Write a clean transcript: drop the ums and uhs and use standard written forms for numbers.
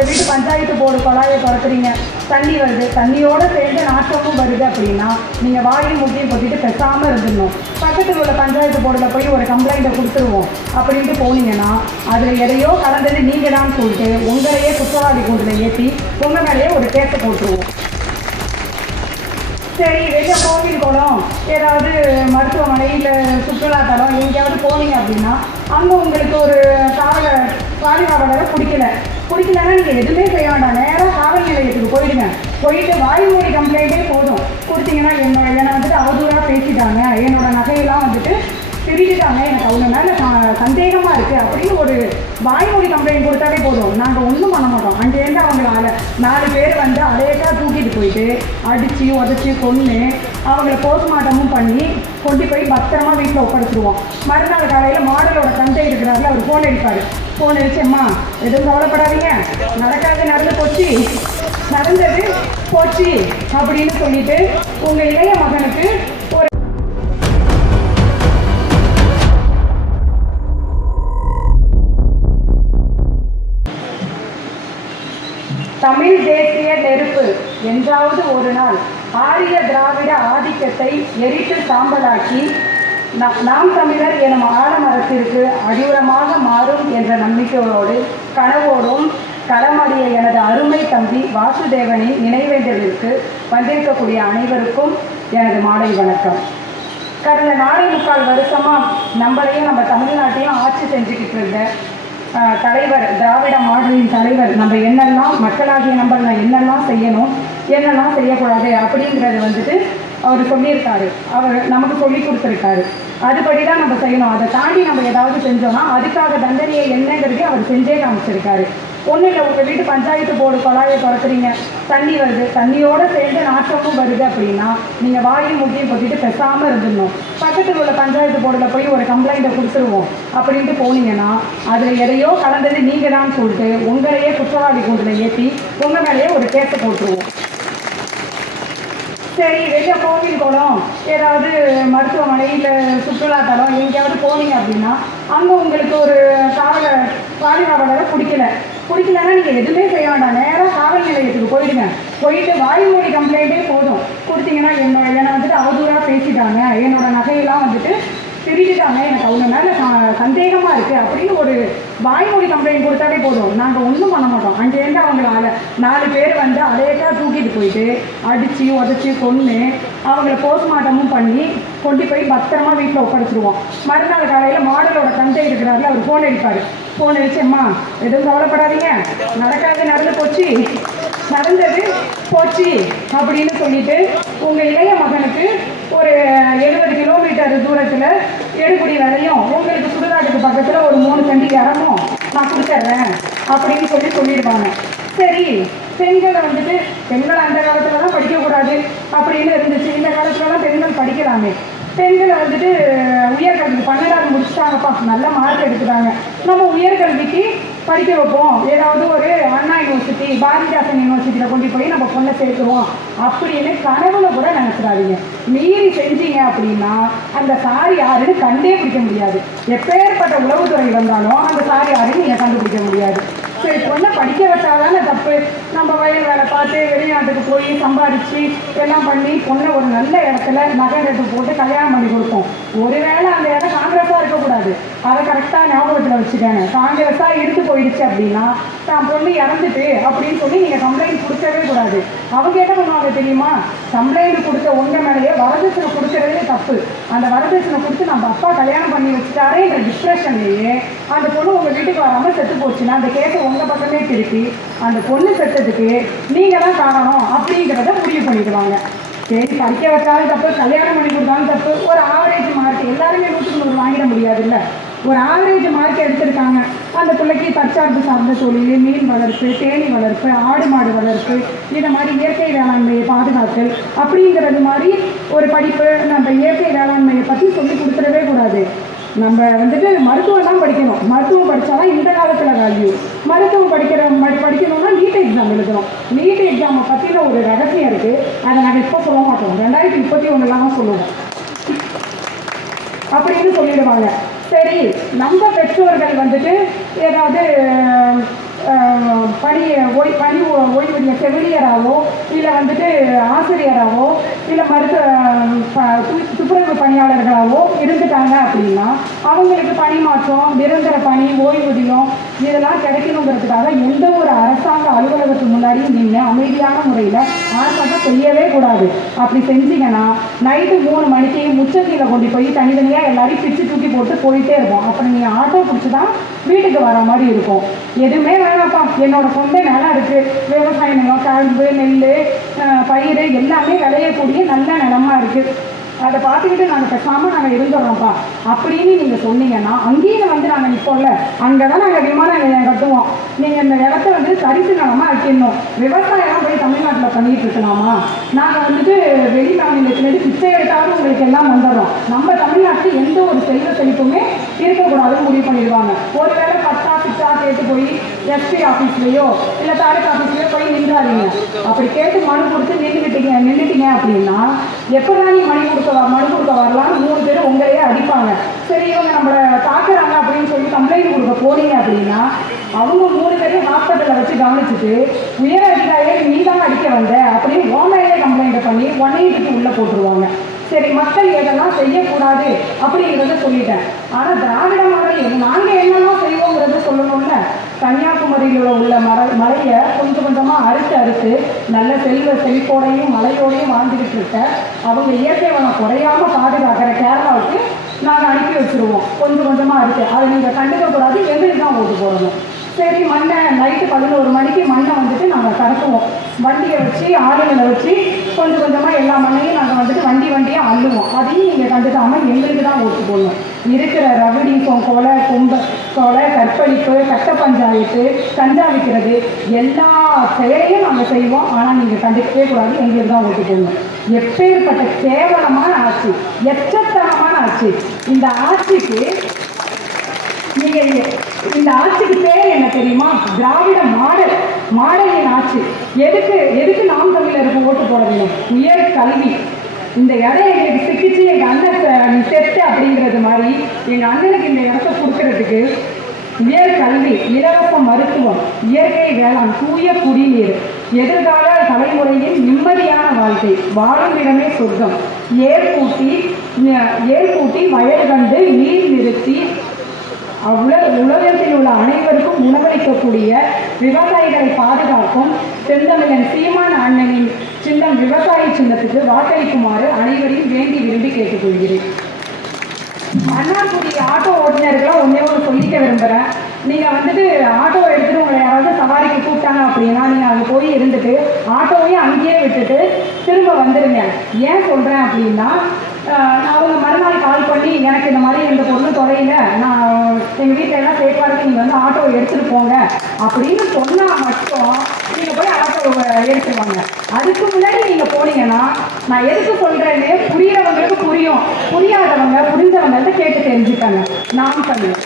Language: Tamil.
உங்கள் வீட்டு பஞ்சாயத்து போர்டு குழாயை திறக்கிறீங்க, தண்ணி வருது, தண்ணியோடு சேர்ந்து நாற்றமும் வருது அப்படின்னா நீங்கள் வாயும் முட்டியும் கொட்டிட்டு பேசாமல் இருந்துடணும். பக்கத்தில் உள்ள பஞ்சாயத்து போர்டில் போய் ஒரு கம்ப்ளைண்ட்டை கொடுத்துருவோம் அப்படின்ட்டு போனீங்கன்னா அதில் எதையோ கலந்தது நீங்கள் தான் சொல்லிட்டு உங்களையே குற்றவாளி கூண்டில் ஏற்றி உங்கள் மேலேயே ஒரு கேஸை போட்டுருவோம். சரி, வெளியே கோவில் குளம், ஏதாவது மருத்துவமனை இல்லை சுற்றுலாத்தலம் எங்கேயாவது போனீங்க அப்படின்னா அங்கே உங்களுக்கு ஒரு பாதுகாவலரை பிடிக்கலன்னா நீங்கள் எதுவுமே செய்ய வேண்டாம், நேராக காவல் நிலையத்துக்கு போயிட்டு வாய்மொழி கம்ப்ளைண்ட்டே போதும் கொடுத்தீங்கன்னா என்னை வந்துட்டு அவதூறாக பேசிட்டாங்க, என்னோட நகையெல்லாம் வந்துட்டு திருடிட்டாங்க, எனக்கு அவங்க மேலே சந்தேகமாக இருக்குது அப்படின்னு ஒரு வாய்மொழி கம்ப்ளைண்ட் கொடுத்தாலே போதும். நாங்கள் ஒன்றும் பண்ண மாட்டோம். அங்கேருந்து அவங்கள 4 பேர் வந்து அலேட்டாக தூக்கிட்டு போயிட்டு அடித்து உதச்சி கொன்று அவங்கள போஸ்ட்மார்ட்டமும் பண்ணி கொண்டு போய் பத்திரமா வீட்டில் ஒப்படைச்சிருவோம். மறுநாள் காலையில் மாடலோட தந்தை இருக்கிறாருல, அவர் ஃபோன் அடிச்சேம்மா எதுவும் கவலைப்படாதீங்க, நடந்தது போச்சு அப்படின்னு சொல்லிட்டு உங்கள் இளைய மகனுக்கு ஒரு தமிழ் தேசிய நெருப்பு என்றாவது ஒரு நாள் ஆரிய திராவிட ஆதிக்கத்தை எரித்து சாம்பலாக்கி நாம் தமிழர் எனும் ஆலமரத்திற்கு அடியுரமாக மாறும் என்ற நம்பிக்கையோடு கனவோடும் களமடிய எனது அருமை தம்பி வாசுதேவனின் நினைவேந்தலிற்கு வந்திருக்கக்கூடிய அனைவருக்கும் எனது மாலை வணக்கம். கடந்த 4.25 வருஷமாக நம்மளையும் நம்ம தமிழ்நாட்டையும் ஆட்சி செஞ்சுக்கிட்டு இருந்த தலைவர், திராவிட மாடலின் தலைவர், நம்ம என்னெல்லாம் மக்களாகிய நம்ம என்னெல்லாம் செய்யணும், என்னெல்லாம் செய்யக்கூடாது அப்படிங்கிறது வந்துட்டு அவர் சொல்லியிருக்காரு, அவர் நமக்கு சொல்லி கொடுத்துருக்காரு. அதுபடி தான் நம்ம செய்யணும். அதை தாண்டி நம்ம ஏதாவது செஞ்சோம்னா அதுக்காக தண்டனையை என்னங்கிறதே அவர் செஞ்சே காமிச்சிருக்காரு. ஒன்றும் இல்லை, உங்கள் வீட்டு பஞ்சாயத்து போர்டு குழாயை திறக்கிறீங்க, தண்ணி வருது, தண்ணியோடு சேர்ந்து நாற்றமும் வருது அப்படின்னா நீங்கள் வாயும் முட்டியும் கொட்டிட்டு பேசாமல் இருந்துடணும். பக்கத்தில் உள்ள பஞ்சாயத்து போர்டில் போய் ஒரு கம்ப்ளைண்ட்டை கொடுத்துருவோம் அப்படின்ட்டு போனீங்கன்னா அதில் எதையோ கலந்தது நீங்கள் தான் சொல்லிட்டு உங்களையே குற்றவாளி கூண்டில் ஏற்றி உங்கள் மேலேயே ஒரு கேஸை போட்டுருவோம். சரி, வெளியே கோவில் குளம், ஏதாவது மருத்துவமனை இல்லை சுற்றுலாத்தலம் எங்கேயாவது போனீங்க அப்படின்னா அங்கே உங்களுக்கு ஒரு பாதுகாவலரை பிடிக்கலன்னா நீங்கள் எதுவுமே செய்ய வேண்டாம், நேராக காவல் நிலையத்துக்கு போயிட்டு வாய்மொழி கம்ப்ளைண்ட்டே போதும் கொடுத்தீங்கன்னா என்னை வந்துட்டு அவதூறாக பேசிட்டாங்க, என்னோட நகையெல்லாம் வந்துட்டு திருடிட்டாங்க, எனக்கு அவங்க மேலே சந்தேகமாக இருக்குது அப்படின்னு ஒரு வாய்மொழி கம்ப்ளைண்ட் கொடுத்தாலே போதும். நாங்கள் ஒன்றும் பண்ண மாட்டோம். அங்கேருந்து அவங்கள 4 பேர் வந்து அலேட்டாக தூக்கிட்டு போயிட்டு அடித்து உதச்சி கொன்று அவங்கள போஸ்ட்மார்ட்டமும் பண்ணி கொண்டு போய் பத்திரமா வீட்டில் ஒப்படைச்சிருவோம். மறுநாள் காலையில் மாடலோட தந்தை இருக்கிறாருல, அவர் ஃபோன் அடிச்சேம்மா எதுவும் கவலைப்படாதீங்க, நடந்தது போச்சு அப்படின்னு சொல்லிட்டு உங்கள் இளைய மகனுக்கு ஒரு 70 கிலோமீட்டர் தூரத்தில் எடுக்குடி வரையும் உங்களுக்கு சுடுகாட்டுக்கு பக்கத்தில் ஒரு 3 சென்டி இடமும் நான் கொடுத்துட்றேன் அப்படின்னு சொல்லிடுவாங்க. சரி, பெண்களை வந்துட்டு பெண்கள் அந்த காலத்தில் தான் படிக்கக்கூடாது அப்படின்னு இருந்துச்சு, இந்த காலத்துலலாம் பெண்கள் படிக்கலாமே. பெண்களை வந்துட்டு உயர்கல்வி 12வது முடிச்சுட்டாங்கப்பா, நல்ல மார்க் எடுத்துட்டாங்க, நம்ம உயர்கல்விக்கு படிக்க வைப்போம், ஏதாவது ஒரு அண்ணா யூனிவர்சிட்டி, பாரதிதாசன் யூனிவர்சிட்டியில் கொண்டு போய் நம்ம பொண்ணை சேர்த்துருவோம் அப்படின்னு கனவுல கூட நினைச்சிடாதீங்க. மீறி செஞ்சீங்க அப்படின்னா அந்த சாரி யாருன்னு கண்டே பிடிக்க முடியாது. எப்பேற்பட்ட உளவுத்துறை வந்தாலும் அந்த சாரி யாருன்னு நீங்கள் கண்டுபிடிக்க முடியாது. சரி, பொண்ணை படிக்க வச்சாதானே தப்பு. நம்ம வயல் வேலை பார்த்து வெளிநாட்டுக்கு போய் சம்பாதிச்சு எல்லாம் பண்ணி பொண்ணை ஒரு நல்ல இடத்துல நகை நட்டு போட்டு கல்யாணம் பண்ணி கொடுப்போம். ஒருவேளை அந்த இடம் காங்கிரஸாக இருக்கக்கூடாது, அதை கரெக்டாக ஞாபகத்தில் வச்சுக்காங்க. காங்கிரஸாக இருந்து போயிடுச்சு அப்படின்னா தான் பொண்ணு இறந்துட்டு அப்படின்னு சொல்லி நீங்கள் கம்ப்ளைண்ட் கொடுக்கவே கூடாது. அவங்க என்ன பண்ணுவாங்க தெரியுமா, கம்ப்ளைண்ட் கொடுத்த உங்கள் மேலேயே வரதட்சணை கொடுக்கறதே தப்பு. அந்த வரதட்சணை கொடுத்து நம்ம அப்பா கல்யாணம் பண்ணி வச்சுட்டாரே இந்த டிப்ரெஷன்லேயே அந்த பொண்ணு உங்கள் வீட்டுக்கு வராமல் செத்து போச்சுன்னா அந்த கேஸை உங்கள் பக்கமே திருப்பி அந்த பொண்ணு செத்ததுக்கு நீங்கள் தான் காரணம் அப்படிங்கிறத முடிவு பண்ணிடுவாங்க. சரி, படிக்க வச்சாலும் தப்பு, கல்யாணம் பண்ணி கொடுத்தாலும் தப்பு. ஒரு ஆவரேஜ் மார்க், எல்லாருமே 100க்கு 100 வாங்கிட முடியாது இல்லை, ஒரு ஆவரேஜ் மார்க் எடுத்திருக்காங்க. அந்த பிள்ளைக்கு தற்சார்பு சார்ந்த தொழில், மீன் வளர்ப்பு, தேனி வளர்ப்பு, ஆடு மாடு வளர்ப்பு, இந்த மாதிரி இயற்கை வேளாண்மையை பாதுகாத்தல் அப்படிங்கிறது மாதிரி ஒரு படிப்பு நம்ம இயற்கை வேளாண்மையை பற்றி சொல்லி கொடுத்துடவே கூடாது. நம்ம வந்துட்டு மருத்துவம் தான் படிக்கணும். மருத்துவம் படித்தாதான் இந்த காலத்தில் வேல்யூ. மருத்துவம் படிக்கணும்னா நீட் எக்ஸாம் எழுதணும். நீட் எக்ஸாமை பற்றின ஒரு ரகசியம் இருக்குது, அதை நாங்கள் இப்போ சொல்ல மாட்டோம், 2021 தான் சொல்லுவோம் அப்படின்னு சொல்லிடுவாங்க. சரி, நம்ம பெற்றோர்கள் வந்துட்டு ஏதாவது பணி ஓய்வூதிய செவிலியராகவோ இல்லை வந்துட்டு ஆசிரியராகவோ இல்லை துப்புரவு பணியாளர்களாகவோ இருந்துட்டாங்க அப்படின்னா அவங்களுக்கு பணி மாற்றம், நிரந்தர பணி, ஓய்வூதியம் இதெல்லாம் கிடைக்கணுங்கிறதுக்காக எந்த ஒரு அரசாங்க அலுவலகத்துக்கு முன்னாடியும் நின்று அமைதியான முறையில் ஆர்ப்பாட்டம் செய்யவே கூடாது. அப்படி செஞ்சீங்கன்னா நைட்டு 3 மணிக்கு முச்சக்கீழே கொண்டு போய் தனித்தனியாக எல்லாரையும் பிச்சு தூக்கி போட்டு போயிட்டே இருப்போம். அப்புறம் நீங்கள் ஆட்டோ பிடிச்சி தான் வீட்டுக்கு வர மாதிரி இருக்கும். எதுவுமே வேணாப்பா, என்னோட சொந்த நிலம் இருக்குது, விவசாய நிலம், கரும்பு, நெல், பயிர் எல்லாமே விளையக்கூடிய நல்ல நிலமா இருக்குது, அதை பார்த்துக்கிட்டு நாங்கள் பேசாமல் நாங்கள் இருந்துடுறோம்ப்பா அப்படின்னு நீங்கள் சொன்னீங்கன்னா அங்கேயும் வந்து நாங்கள் நிற்போம்ல, அங்கே தான் நாங்கள் விமான நிலையம் கட்டுவோம். நீங்கள் இந்த இடத்த வந்து தரிசு நிலமாக ஆக்கிடணும். விவசாயம் போய் தமிழ்நாட்டில் பண்ணிட்டு இருக்கலாமா? நாங்கள் வந்துட்டு வெளி மாநிலத்திலேருந்து பிச்சை எடுத்தாவது உங்களுக்கு எல்லாம் வந்துடுறோம். நம்ம தமிழ்நாட்டில் எந்த ஒரு செல்வ செழிப்புமே இருக்கக்கூடாதுன்னு முடிவு பண்ணிடுவாங்க. ஒருவேளை பட்டா பிச்சா கேட்டு போய் எஸ்பி ஆஃபீஸ்லேயோ இல்லை தாலுகா ஆஃபீஸ்லேயோ போய் நின்றாதீங்க. அப்படி கேட்டு மனு கொடுத்து நின்றுட்டீங்க அப்படின்னா எப்போதான் நீ மனு கொடுக்க வரலான்னு 3 பேர் உங்களையே அடிப்பாங்க. சரி, இவங்க நம்மளை தாக்குறாங்க அப்படின்னு சொல்லி கம்ப்ளைண்ட் கொடுக்க போனீங்க அப்படின்னா அவங்க 3 பேரையும் ஹாஸ்பிட்டலில் வச்சு கவனிச்சுட்டு உயர் அதிகாரியை நீ தான் அடிக்க வந்த அப்படின்னு ஓமையிலே கம்ப்ளைண்ட் பண்ணி 180 உள்ளே போட்டுருவாங்க. சரி, மக்கள் எதெல்லாம் செய்யக்கூடாது அப்படிங்கிறத சொல்லிட்டேன். ஆனால் திராவிட மாடல் நாங்கள் என்னெல்லாம் செய்வோங்கிறத சொல்லணும்ல. கன்னியாகுமரியில் உள்ள மலையை கொஞ்சம் கொஞ்சமாக அறுத்து நல்ல செழிப்போடையும் மலையோடையும் வாழ்ந்துக்கிட்டு இருக்க அவங்க இயற்கை வளம் குறையாமல் பாதுகாக்கிற கேரளாவுக்கு நாங்கள் அனுப்பி வச்சுருவோம். கொஞ்சம் கொஞ்சமாக அறுத்து அதை நீங்கள் கண்டுக்கக்கூடாது, எங்களுக்கு தான் ஓட்டு போடணும். சரி, மண்ணை நைட்டு 11 மணிக்கு மண்ணை வந்துட்டு நாங்கள் கறக்குவோம். வண்டியை வச்சு ஆளுங்களை வச்சு கொஞ்சம் கொஞ்சமாக எல்லா மண்ணையும் நாங்கள் வந்துட்டு வண்டியாக அள்ளுவோம். அதையும் நீங்கள் கண்டுக்காமல் எங்களுக்கு தான் ஓட்டு போடணும். இருக்கிற ரவுடிசம், கொலை, கற்பழிப்பு, கட்ட பஞ்சாயத்து, கஞ்சா விற்கிறது எல்லா செயலையும் நாங்கள் செய்வோம். ஆனால் நீங்கள் கண்டுக்கவே கூடாது, எங்களுக்கு தான் ஓட்டு போடணும். எப்பேற்பட்ட கேவலமான ஆட்சி, எச்சத்தனமான ஆட்சி இந்த ஆட்சிக்கு. இந்த ஆட்சிக்கு பேர் என்ன தெரியுமா? திராவிட மாடலின் ஆட்சி. எதுக்கு நாம் தமிழருக்கு ஓட்டு போட வேணும்? உயர் கல்வி. இந்த இடம் எங்களுக்கு சிக்கிச்சு, எங்கள் அண்ணன் செட்டு அப்படிங்கிறது மாதிரி எங்கள் அண்ணனுக்கு இந்த இடத்த கொடுக்கறதுக்கு உயர் கல்வி, இலவச மருத்துவம், இயற்கை வேளாண், தூய குடிநீர், எதிர்கால தலைமுறையின் நிம்மதியான வாழ்க்கை, வாழும் இடமே சொர்க்கம், ஏர்கூட்டி வயல் கண்டு நீர் நிறுத்தி உலகத்தில் உள்ள அனைவருக்கும் உணவளிக்கக்கூடிய விவசாயிகளை பாதுகாக்கும் செந்தமிழன் சீமான் அண்ணனின் சின்னம் விவசாய சின்னத்துக்கு வாக்களிக்குமாறு அனைவரையும் வேண்டி விரும்பி கேட்டுக்கொள்கிறேன். மன்னார்குடி ஆட்டோ ஓட்டுநர்களாக ஒன்றே சொல்லிக்க விரும்புகிறேன். நீங்கள் வந்துட்டு ஆட்டோ எடுத்துகிட்டு உங்களை யாராவது சவாரிக்கு கூப்பிட்டாங்க அப்படின்னா நீங்கள் அங்கே போய் இருந்துட்டு ஆட்டோவையும் அங்கேயே விட்டுட்டு திரும்ப வந்துடுங்க. ஏன் சொல்கிறேன் அப்படின்னா, அவங்க மறுநாள் கால் பண்ணி எனக்கு இந்த மாதிரி எந்த பொருளும் தொலைங்க, நான் எங்கள் வீட்டில் எல்லாம் சேஃபாக இருக்கு, நீங்கள் வந்து ஆட்டோவை எடுத்துகிட்டு போங்க அப்படின்னு சொன்னால் மட்டும் நீங்கள் போய் ஆட்டோவை எடுத்துருவாங்க. அதுக்கு முன்னாடி நீங்கள் போனீங்கன்னா நான் எதுக்கு சொல்கிறேன்னு புரிகிறவங்களுக்கு புரியும், புரியாதவங்க புரிஞ்சவங்கள்ட்ட கேட்டு தெரிஞ்சுக்காங்க. நான் பண்ணுவேன்.